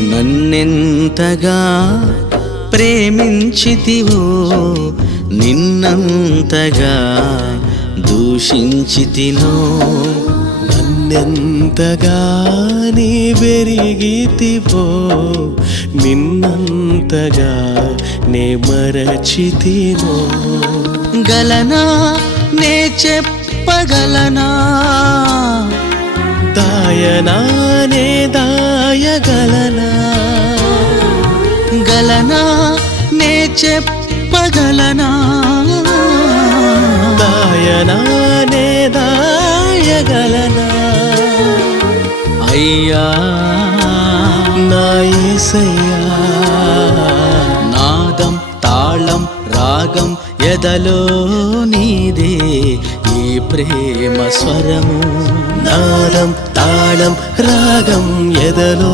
నన్నెంతగా ప్రేమించితివో నిన్నంతగా దూషించితినో నన్నెంతగా నీ వెరిగితివో నిన్నంతగా నే మరచితినో గలనా నే చెప్పగలనా దాయనా నే దాయగలనా గలనా నే చెప్పగలనా దాయనా నే దాయగలనా అయ్యా నా యేసయ్యా నాదం తాళం రాగం ఎదలో నీదే ఈ ప్రేమ స్వరము నాదం తాళం రాగం ఎదలో